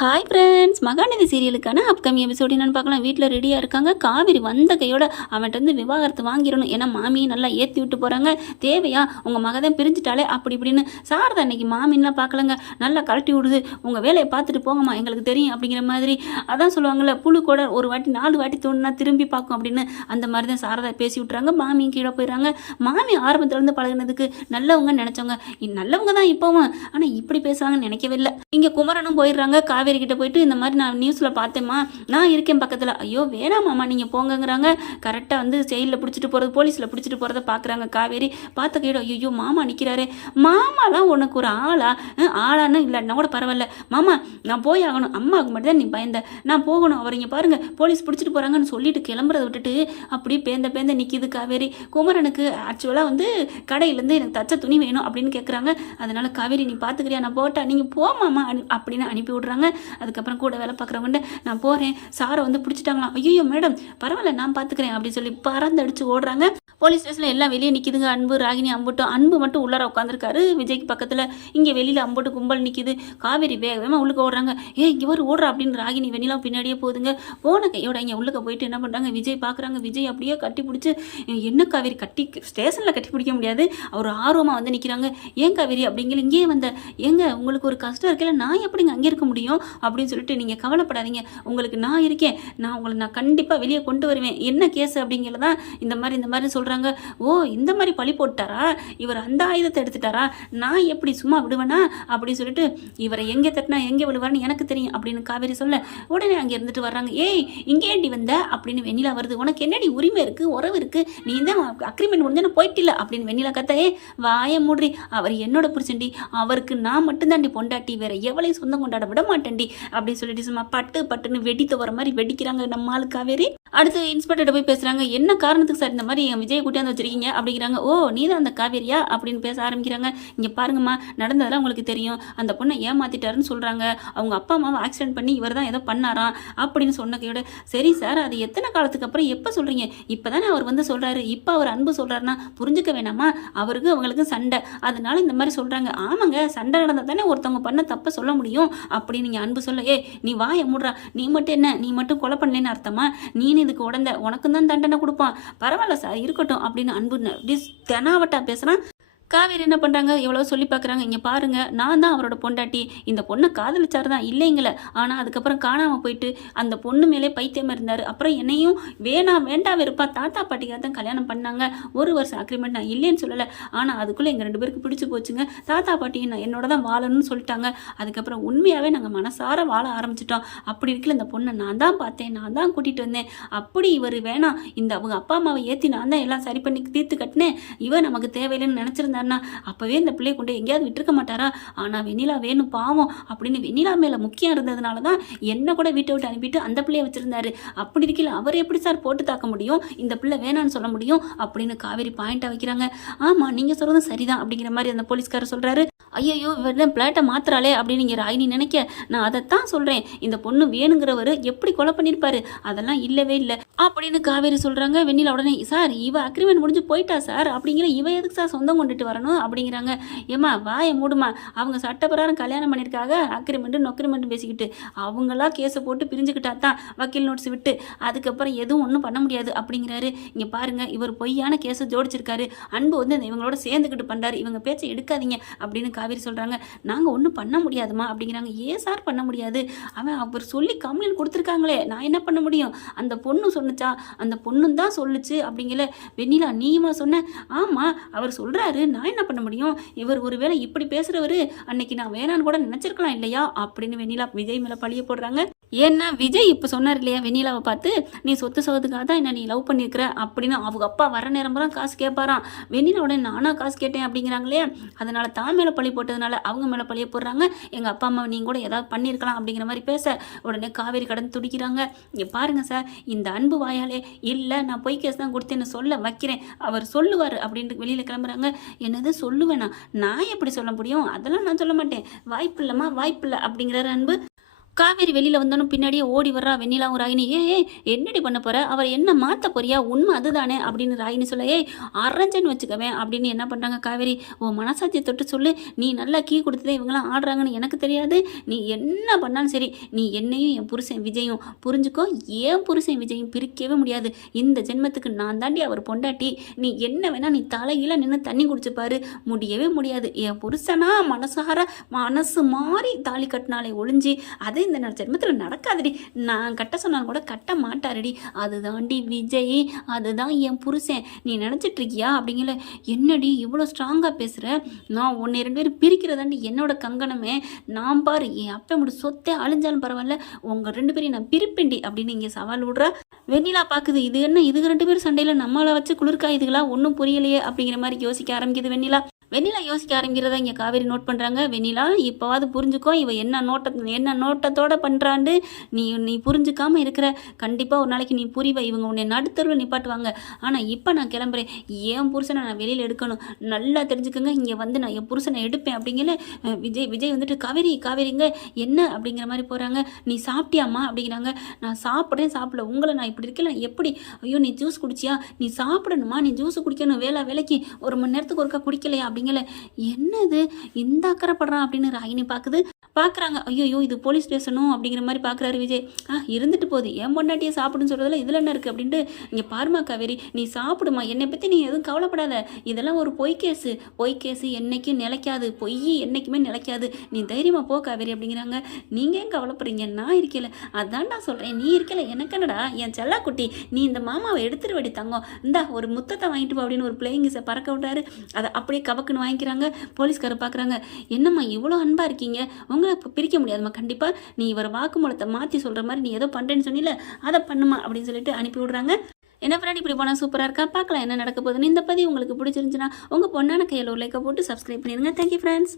Hi friends, Mahanadi சீரியலுக்கான upcoming episode என்னென்னு பார்க்கலாம். வீட்டில் ரெடியாக இருக்காங்க. காவிரி வந்த கையோட அவன்கிட்ட வந்து விவாகரத்து வாங்கிடணும். ஏன்னா மாமியை நல்லா ஏற்றி விட்டு போகிறாங்க. தேவையா உங்கள் மகதான் பிரிஞ்சுட்டாலே அப்படி இப்படின்னு. சாரதா இன்னைக்கு மாமின்லாம் பார்க்கலங்க, நல்லா கழட்டி விடுது. உங்கள் வேலையை பார்த்துட்டு போங்கம்மா, எங்களுக்கு தெரியும் அப்படிங்கிற மாதிரி. அதான் சொல்லுவாங்கள்ல, புழு கூட ஒரு வாட்டி 4 வாட்டி தோணுனா திரும்பி பார்க்கும் அப்படின்னு. அந்த மாதிரி தான் சாரதா பேசி விட்டுறாங்க. மாமியும் கீழே போயிடறாங்க. மாமி ஆரம்பத்துலேருந்து பழகினதுக்கு நல்லவங்க நினச்சவங்க, நல்லவங்க தான் இப்போவும். ஆனால் இப்படி பேசுவாங்கன்னு நினைக்கவே இல்லை. இங்கே குமரனும் போயிடுறாங்க. காவேரி கிட்ட போயிட்டு இந்த மாதிரி நான் நியூஸில் பார்த்தேம்மா, நான் இருக்கேன் பக்கத்தில். ஐயோ வேணாமாம்மா நீங்கள் போங்கங்கிறாங்க. கரெக்டாக வந்து ஜெயிலில் பிடிச்சிட்டு போகிறது, போலீஸில் பிடிச்சிட்டு போகிறத பார்க்குறாங்க. காவேரி பார்த்த கையோட ஐயோ மாமா நிற்கிறாரு. மாமாலாம் உனக்கு ஒரு ஆளான்னு இல்லைன்னா கூட பரவாயில்ல. மாமா நான் போய் ஆகணும், அம்மாவுக்கு மட்டும் தான் நீ பயந்த, நான் போகணும். அவர் இங்கே பாருங்கள் போலீஸ் பிடிச்சிட்டு போகிறாங்கன்னு சொல்லிட்டு கிளம்புறதை விட்டுட்டு அப்படியே பேந்த நிற்கிது காவேரி. குமரனுக்கு ஆக்சுவலாக வந்து கடையிலேருந்து எனக்கு தச்ச துணி வேணும் அப்படின்னு கேட்குறாங்க. அதனால் காவேரி நீ பார்த்துக்கிறியா, நான் போட்டா நீங்கள் போமாம்மா அப்படின்னு அனுப்பி விட்றாங்க. அதுக்கப்புறம் கூட வேலை பார்க்குறவங்க நான் போகிறேன், சாரை வந்து பிடிச்சிட்டாங்களாம். ஐயோ மேடம் பரவாயில்ல நான் பார்த்துக்கிறேன் அப்படின்னு சொல்லி பறந்தடிச்சு ஓடுறாங்க. போலீஸ் ஸ்டேஷனில் எல்லாம் வெளியே நிற்கிதுங்க. அன்பு, ராகினி, அம்புட்டும். அன்பு மட்டும் உள்ளார உட்காந்துருக்காரு விஜய்க்கு பக்கத்தில். இங்கே வெளியில் அம்புட்டு கும்பல் நிற்கிது. காவேரி வேகமாக உள்ளுக்க ஓடுறாங்க. இங்கே ஒரு ஓடுறா அப்படின்னு ராகினி வெண்ணிலாம் பின்னாடியே போகுதுங்க. போன கையோட இங்கே உள்ளுக்க போயிட்டு என்ன பண்ணுறாங்க, விஜய் பார்க்குறாங்க. விஜய் அப்படியே கட்டி பிடிச்சி, என்ன காவேரி கட்டி ஸ்டேஷனில் கட்டி பிடிக்க முடியாது, அவர் ஆர்வமாக வந்து நிற்கிறாங்க. ஏன் காவேரி அப்படிங்கிற இங்கேயே வந்த, ஏங்க உங்களுக்கு ஒரு கஷ்டம் இருக்கல, நான் எப்படிங்க அங்கே இருக்க முடியும் அப்படின்னு சொல்லிட்டு நீங்கள் கவலைப்படாதீங்க, உங்களுக்கு நான் இருக்கேன், நான் உங்களை நான் கண்டிப்பாக வெளியே கொண்டு வருவேன். என்ன கேஸ் அப்படிங்கிறதான் இந்த மாதிரி சொல்கிறாங்க. ஓ இந்த மாதிரி பழி போட்டாரா, இவர் அந்த ஆயுதத்தை எடுத்துட்டாரா, நான் எப்படி சும்மா விடுவேனா அப்படின்னு சொல்லிட்டு, இவரை எங்கே தட்டினா எங்கே விடுவார்னு எனக்கு தெரியும் அப்படின்னு காவேரி சொல்ல, உடனே அங்கே இருந்துட்டு வர்றாங்க. ஏய் இங்கே ஏண்டி வந்த அப்படின்னு வெண்ணிலா வருது. உனக்கு என்னடி உரிமை இருக்குது, உறவு இருக்குது, நீ தான் அக்ரிமெண்ட் முடிஞ்சா போயிட்டில்ல அப்படின்னு வெண்ணிலா கத்தையே. வாய மூடி, அவர் என்னோட புரிச்சண்டி, அவருக்கு நான் மட்டும்தாண்டி பொண்டாட்டி, வேற எவளையும் சொந்தம் கொண்டாட விட மாட்டேன்டி அப்படின்னு சொல்லிட்டு சும்மா பட்டுன்னு வெடித்து வர மாதிரி வெடிக்கிறாங்க நம்ம ஆளு காவேரி. அடுத்து இன்ஸ்பெக்டர்கிட்ட போய் பேசுகிறாங்க. என்ன காரணத்துக்கு சார் இந்த மாதிரி என் விஜய் கூட்டியாந்து வச்சிருக்கீங்க அப்படிங்கிறாங்க. ஓ நீ தான் அந்த காவேரியா அப்படின்னு பேச ஆரம்பிக்கிறாங்க. இங்கே பாருங்கம்மா, நடந்ததெல்லாம் உங்களுக்கு தெரியும், அந்த பொண்ணை ஏமாத்திட்டாருன்னு சொல்கிறாங்க, அவங்க அப்பா அம்மாவை ஆக்சிடென்ட் பண்ணி இவர் தான் ஏதோ பண்ணாராம் அப்படின்னு சொன்ன கையோட, சரி சார் அது எத்தனை காலத்துக்கு அப்புறம் எப்போ சொல்கிறீங்க, இப்போ தானே அவர் வந்து சொல்கிறாரு, இப்போ அவர் அன்பு சொல்கிறாருன்னா புரிஞ்சுக்க வேணாமா, அவருக்கு அவங்களுக்கு சண்டை, அதனால இந்த மாதிரி சொல்கிறாங்க. ஆமாங்க, சண்டை நடந்தால் தானே ஒருத்தவங்க பண்ண தப்பை சொல்ல முடியும் அப்படின்னு நீங்கள் அன்பு சொல்ல, ஏ நீ வாயை மூடுறா, நீ மட்டும் என்ன, நீ மட்டும் கொலை பண்ணேன்னு அர்த்தமா, நீனு இதுக்கு உடந்த, உனக்கு தான் தண்டனை கொடுப்பான், பரவாயில்ல சார் இருக்கட்டும் அப்படின்னு அன்பு தெனாவட்டா பேசுகிறான். காவேரி என்ன பண்ணுறாங்க, எவ்வளோ சொல்லி பார்க்குறாங்க. இங்கே பாருங்கள், நான் தான் அவரோட பொண்டாட்டி, இந்த பொண்ணை காதலிச்சார் தான் இல்லைங்களே, ஆனால் அதுக்கப்புறம் காணாமல் போயிட்டு அந்த பொண்ணு மேலே பைத்தியமாக இருந்தார். அப்புறம் என்னையும் வேண்டாம் வெறுப்பா தாத்தா பாட்டிக்காக தான் கல்யாணம் பண்ணாங்க. 1 வருஷம் அக்ரிமெண்ட் நான் இல்லைன்னு சொல்லலை, ஆனால் அதுக்குள்ளே எங்கள் 2 பேருக்கு பிடிச்சி போச்சுங்க. தாத்தா பாட்டி நான் என்னோட தான் வாழணும்னு சொல்லிட்டாங்க. அதுக்கப்புறம் உண்மையாகவே நாங்கள் மனசார வாழ ஆரம்பிச்சிட்டோம். அப்படி இருக்கல இந்த பொண்ணை நான் தான் பார்த்தேன், நான் தான் கூட்டிகிட்டு வந்தேன். அப்படி இவர் வேணாம், இந்த அவங்க அப்பா அம்மாவை ஏற்றி நான் தான் எல்லாம் சரி பண்ணி தீர்த்து கட்டினேன், இவன் நமக்கு தேவையில்லைன்னு நினச்சிருந்தேன். அப்பவே இந்த பிள்ளையை கொண்டு எங்கேயாவது விட்டுருக்க மாட்டாரா, ஆனால் வெண்ணிலா வேணும் பாவம் அப்படின்னு வெண்ணிலா மேலே முக்கியம் இருந்ததுனால தான் என்ன கூட வீட்டை விட்டு அனுப்பிட்டு அந்த பிள்ளையை வச்சிருந்தாரு. அப்படி இருக்கல அவர் எப்படி சார் போட்டு தாக்க முடியும், இந்த பிள்ளை வேணான்னு சொல்ல முடியும் அப்படின்னு காவேரி பாயிண்டாக வைக்கிறாங்க. ஆமாம் நீங்கள் சொல்கிறதும் சரிதான் அப்படிங்கிற மாதிரி அந்த போலீஸ்காரர் சொல்கிறாரு. ஐயோ இவர் பிளாட்டை மாத்துறாளே அப்படின்னு நீங்கள் ராயினி நினைக்க, நான் அதைத்தான் சொல்கிறேன், இந்த பொண்ணு வேணுங்கிறவர் எப்படி கொலை பண்ணியிருப்பாரு, அதெல்லாம் இல்லவே இல்லை அப்படின்னு காவேரி சொல்கிறாங்க. வெண்ணிலா உடனே, சார் இவ அக்ரிமெண்ட் முடிஞ்சு போயிட்டா சார் அப்படிங்கிற, இவ எதுக்கு சார் சொந்தம் கொண்டுட்டு வரணும் அப்படிங்கிறாங்க. ஏம்மா வாயை மூடுமா, அவங்க சட்டப்பிரகாரம் கல்யாணம் பண்ணியிருக்காங்க, நொக்ரிமெண்ட் பேசிக்கிட்டு அவங்களா கேஸை போட்டு பிரிஞ்சுக்கிட்டா தான் வக்கீல் நோட்ஸ் விட்டு, அதுக்கப்புறம் எதுவும் ஒன்றும் பண்ண முடியாது அப்படிங்கிறாரு. இங்கே பாருங்கள், இவர் பொய்யான கேஸை ஜோடிச்சிருக்காரு, அன்பு வந்து இவங்களோட சேர்ந்துக்கிட்டு பண்ணுறாரு, இவங்க பேச்சை எடுக்காதீங்க அப்படின்னு காவேரி சொல்கிறாங்க. நாங்கள் ஒன்றும் பண்ண முடியாதுமா அப்படிங்கிறாங்க. ஏன் சார் பண்ண முடியாது, அவர் சொல்லி கம்ப்ளைண்ட் கொடுத்துருக்காங்களே, நான் என்ன பண்ண முடியும், அந்த பொண்ணு சொன்னுச்சா, அந்த பொண்ணு தான் சொல்லுச்சு அப்படிங்கிற. வெண்ணிலா நீயுமா சொன்ன, ஆமாம் அவர் சொல்கிறாரு, நான் என்ன பண்ண முடியும், இவர் ஒருவேளை இப்படி பேசுகிறவர் அன்னைக்கு நான் வேணான்னு கூட நினச்சிருக்கலாம் இல்லையா அப்படின்னு வெண்ணிலா விஜய் மேலே பழிய போடுறாங்க. ஏன்னா விஜய் இப்போ சொன்னார் இல்லையா வெண்ணிலாவை பார்த்து, நீ சொத்து சோத்துக்காக தான் என்ன நீ லவ் பண்ணியிருக்கிற அப்படின்னு அவங்க அப்பா வர நேரம்பெல்லாம் காசு கேட்பாராம். வெண்ணிலா உடனே நானாக காசு கேட்டேன் அப்படிங்கிறாங்களே, அதனால தான் மேலே பழி போட்டதுனால அவங்க மேலே பழிய போடுறாங்க. எங்கள் அப்பா அம்மா நீங்கள் கூட ஏதாவது பண்ணியிருக்கலாம் அப்படிங்கிற மாதிரி பேச உடனே காவேரி கடந்து துடிக்கிறாங்க. இங்கே பாருங்கள் சார், இந்த அன்பு வாயாலே இல்லை நான் பொய் கேஸ் தான் கொடுத்தேன்னு சொல்ல வைக்கிறேன், அவர் சொல்லுவார் அப்படின்ட்டு வெளியில் கிளம்புறாங்க. என்னது சொல்லுவேண்ணா, நான் எப்படி சொல்ல முடியும், அதெல்லாம் நான் சொல்ல மாட்டேன், வாய்ப்பு இல்லைம்மா வாய்ப்பு இல்லை அப்படிங்கிறாரு அன்பு. காவேரி வெளியில் வந்தோன்னு பின்னாடியே ஓடி வர்றா வெண்ணிலாவும் ராகினி. ஏய் என்னடி பண்ண போற, அவர் என்ன மாற்ற போறியா, உண்மை அதுதானே அப்படின்னு ராகினி சொல்ல. ஏய் அரைஞ்சன்னு வச்சுக்கவேன் அப்படின்னு என்ன பண்ணுறாங்க காவேரி. உன் மனசாட்சியை தொட்டு சொல்லு, நீ நல்லா கீ கொடுத்ததே இவங்களாம் ஆடுறாங்கன்னு எனக்கு தெரியாது, நீ என்ன பண்ணாலும் சரி நீ என்னையும் என் புருஷன் விஜயும் புரிஞ்சுக்கோ, ஏன் புருஷன் விஜயும் பிரிக்கவே முடியாது, இந்த ஜென்மத்துக்கு நான் தாண்டி அவர் பொண்டாட்டி, நீ என்ன வேணா நீ தலையில நின்று தண்ணி குடிச்சுப்பாரு, முடியவே முடியாது, என் புருஷனா மனசார மனசு மாறி தாலி கட்டினாலே ஒழிஞ்சி அது இந்த ஜென்மத்தில் நடக்காதடி, நான் கட்ட சொன்னாலும் கூட கட்ட மாட்டாரடி, அதுதாண்டி விஜய், அதுதான் என் புருஷன், நீ நினச்சிட்டு இருக்கியா அப்படிங்கல. என்னடி இவ்வளோ ஸ்ட்ராங்காக பேசுகிற, நான் ஒன்று 2 பேர் பிரிக்கிறதாண்டி என்னோட கங்கணமே, நான் பாரு என் அப்பா முடி சொத்தே அழிஞ்சாலும் பரவாயில்ல, உங்கள் 2 பேரையும் நான் பிரிப்பேண்டி அப்படின்னு இங்கே சவால் விடுறா. வெண்ணிலா பார்க்குது, இது என்ன இதுக்கு 2 பேர் சண்டையில் நம்மளை வச்சு குளிர்க்கா, இதுகளா ஒன்றும் புரியலையே அப்படிங்கிற மாதிரி யோசிக்க ஆரம்பிக்குது வெண்ணிலா யோசிக்க ஆரம்பிக்கிறத இங்கே காவேரி நோட் பண்ணுறாங்க. வெண்ணிலா இப்போவாது புரிஞ்சுக்கோ, இவ என்ன நோட்டத்தோடு பண்ணுறாண்டு நீ புரிஞ்சுக்காமல் இருக்கிற, கண்டிப்பாக ஒரு நாளைக்கு நீ புரிவ, இவங்க உன்னை நடுத்தருவில் நிப்பாட்டுவாங்க, ஆனால் இப்போ நான் கிளம்புறேன், என் புருஷனை நான் வெளியில் எடுக்கணும், நல்லா தெரிஞ்சுக்கோங்க, இங்கே வந்து நான் என் புருஷனை எடுப்பேன் அப்படிங்கிற. விஜய் வந்துட்டு காவேரிங்க என்ன அப்படிங்கிற மாதிரி போகிறாங்க. நீ சாப்பிட்டியாம்மா அப்படிங்கிறாங்க. நான் சாப்பிடல, உங்களை நான் இப்படி இருக்கல எப்படி, ஐயோ நீ ஜூஸ் குடிச்சியா, நீ சாப்பிடணுமா, நீ ஜூஸ் குடிக்கணும், வேலைக்கு 1 மணி நேரத்துக்கு ஒருக்கா குடிக்கலையா அப்படிங்கல. என்னது இந்த அக்கறைப்படுறான் அப்படின்னு ராகினி பார்க்குறாங்க. ஐயோ இது போலீஸ் ஸ்டேஷனும் அப்படிங்கிற மாதிரி பார்க்குறாரு விஜய். இருந்துட்டு போகுது, என் பொண்டாட்டியை சாப்பிடுன்னு சொல்கிறதுல இதில் என்ன இருக்குது அப்படின்ட்டு. இங்கே பாருமா காவேரி, நீ சாப்பிடுமா, என்னை பற்றி நீ எதுவும் கவலைப்படாத, இதெல்லாம் ஒரு பொய் கேஸு என்றைக்கும் நிலைக்காது, பொய் என்றைக்குமே நிலைக்காது, நீ தைரியமாக போ காவேரி அப்படிங்கிறாங்க. நீங்கள் ஏன் கவலைப்படுறீங்க, நான் இருக்கல, அதான் நான் சொல்கிறேன், நீ இருக்கல, எனக்கு என்னடா என் செல்லாக்குட்டி, நீ இந்த மாமாவை எடுத்துருவடி தங்கம், இந்தா ஒரு முத்தத்தை வாங்கிட்டு போ அப்படின்னு ஒரு பிளேயிங்ஸை பறக்க விட்டாரு. அதை அப்படியே கவக்குன்னு வாங்கிக்கிறாங்க. போலீஸ்காரர் பார்க்குறாங்க, என்னம்மா இவ்வளோ அன்பாக இருக்கீங்க, உங்களை பிரிக்க முடியாதுமா, கண்டிப்பாக நீ இவர் வாக்குமூலத்தை மாற்றி சொல்கிற மாதிரி நீ ஏதோ பண்ணுறேன்னு சொன்னில, அதை பண்ணுமா அப்படின்னு சொல்லிட்டு அனுப்பி விடுறாங்க. என்ன ஃப்ரெண்ட் இப்படி போனால் சூப்பராக இருக்கா, பார்க்கலாம் என்ன நடக்க போகுதுன்னு. இந்த பதிவு உங்களுக்கு பிடிச்சிருந்துச்சுன்னா உங்கள் பொண்ணான கையில் ஒரு லைக்கை போட்டு சப்ஸ்கிரைப் பண்ணிடுங்க. Thank you friends.